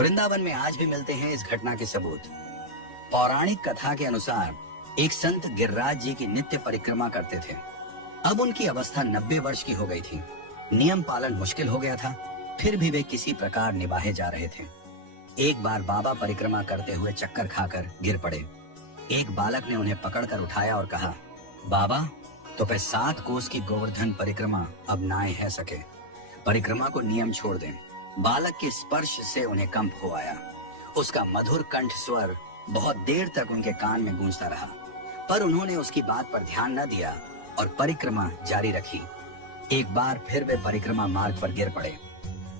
वृंदावन में आज भी मिलते हैं इस घटना के सबूत। पौराणिक कथा के अनुसार एक संत गिरिराज जी की नित्य परिक्रमा करते थे। अब उनकी अवस्था 90 वर्ष की हो गई थी। नियम पालन मुश्किल हो गया था, फिर भी वे किसी प्रकार निभाए जा रहे थे। एक बार बाबा परिक्रमा करते हुए चक्कर खाकर गिर पड़े। एक बालक ने उन्हें पकड़कर उठाया और कहा, बाबा तो 7 कोस की गोवर्धन परिक्रमा अब नाए है सके, परिक्रमा को नियम छोड़ दें। बालक के स्पर्श से उन्हें कंप हो आया। उसका मधुर कंठ स्वर बहुत देर तक उनके कान में गूंजता रहा, पर उन्होंने उसकी बात पर ध्यान न दिया और परिक्रमा जारी रखी। एक बार फिर वे परिक्रमा मार्ग पर गिर पड़े।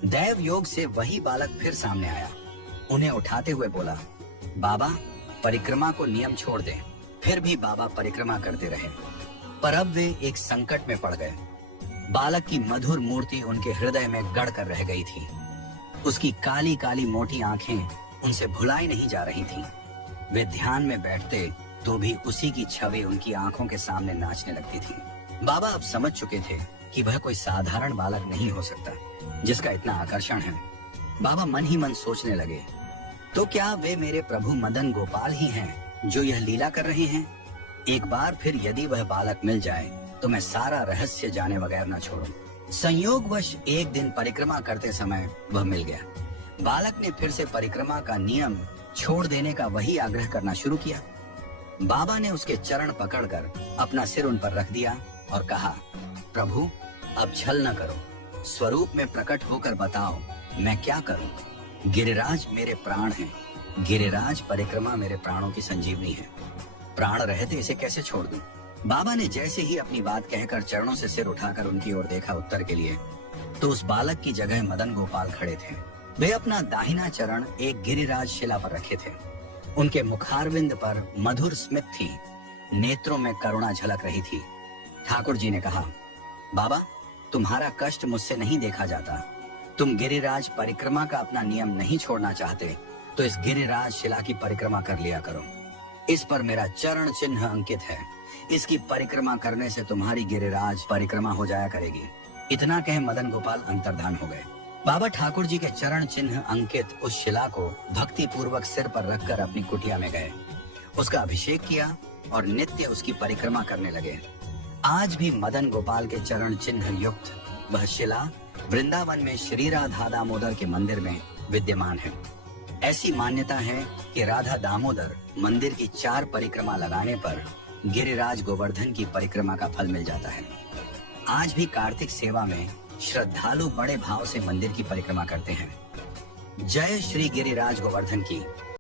दैव योग से वही बालक फिर सामने आया। उन्हें उठाते हुए बोला, बाबा परिक्रमा को नियम छोड़ दें। फिर भी बाबा परिक्रमा करते रहे, पर अब वे एक संकट में पड़ गए। बालक की मधुर मूर्ति उनके हृदय में गड़ कर रह गई थी। उसकी काली काली मोटी आंखें उनसे भुलाई नहीं जा रही थीं। वे ध्यान में बैठते तो भी उसी की छवि उनकी आंखों के सामने नाचने लगती थी। बाबा अब समझ चुके थे कि वह कोई साधारण बालक नहीं हो सकता जिसका इतना आकर्षण है। बाबा मन ही मन सोचने लगे, तो क्या वे मेरे प्रभु मदन गोपाल ही हैं जो यह लीला कर रहे हैं? एक बार फिर यदि वह बालक मिल जाए तो मैं सारा रहस्य जाने बगैर न छोड़ूं। संयोगवश एक दिन परिक्रमा करते समय वह मिल गया। बालक ने फिर से परिक्रमा का नियम छोड़ देने का वही आग्रह करना शुरू किया। बाबा ने उसके चरण पकड़कर अपना सिर उन पर रख दिया और कहा, प्रभु अब छल न करो, स्वरूप में प्रकट होकर बताओ मैं क्या करूं। गिरिराज मेरे प्राण हैं। गिरिराज परिक्रमा मेरे प्राणों की संजीवनी है। प्राण रहते इसे कैसे छोड़ दूं? बाबा ने जैसे ही अपनी बात कहकर चरणों से सिर उठाकर उनकी ओर देखा उत्तर के लिए, तो उस बालक की जगह मदन गोपाल खड़े थे। वे अपना दाहिना चरण एक गिरिराज शिला पर रखे थे। उनके मुखारविंद पर मधुर स्मित थी, नेत्रों में करुणा झलक रही थी। ठाकुर जी ने कहा, बाबा तुम्हारा कष्ट मुझसे नहीं देखा जाता। तुम गिरिराज परिक्रमा का अपना नियम नहीं छोड़ना चाहते तो इस गिरिराज शिला की परिक्रमा कर लिया करो। इस पर मेरा चरण चिन्ह अंकित है। इसकी परिक्रमा करने से तुम्हारी गिरिराज परिक्रमा हो जाया करेगी। इतना कह मदन गोपाल अंतर्धान हो गए। बाबा ठाकुर जी के चरण चिन्ह अंकित उस शिला को भक्ति पूर्वक सिर पर रखकर अपनी कुटिया में गए। उसका अभिषेक किया और नित्य उसकी परिक्रमा करने लगे। आज भी मदन गोपाल के चरण चिन्ह युक्त वह शिला वृंदावन में श्री राधा दामोदर के मंदिर में विद्यमान है। ऐसी मान्यता है कि राधा दामोदर मंदिर की 4 परिक्रमा लगाने पर गिरिराज गोवर्धन की परिक्रमा का फल मिल जाता है। आज भी कार्तिक सेवा में श्रद्धालु बड़े भाव से मंदिर की परिक्रमा करते हैं। जय श्री गिरिराज गोवर्धन की।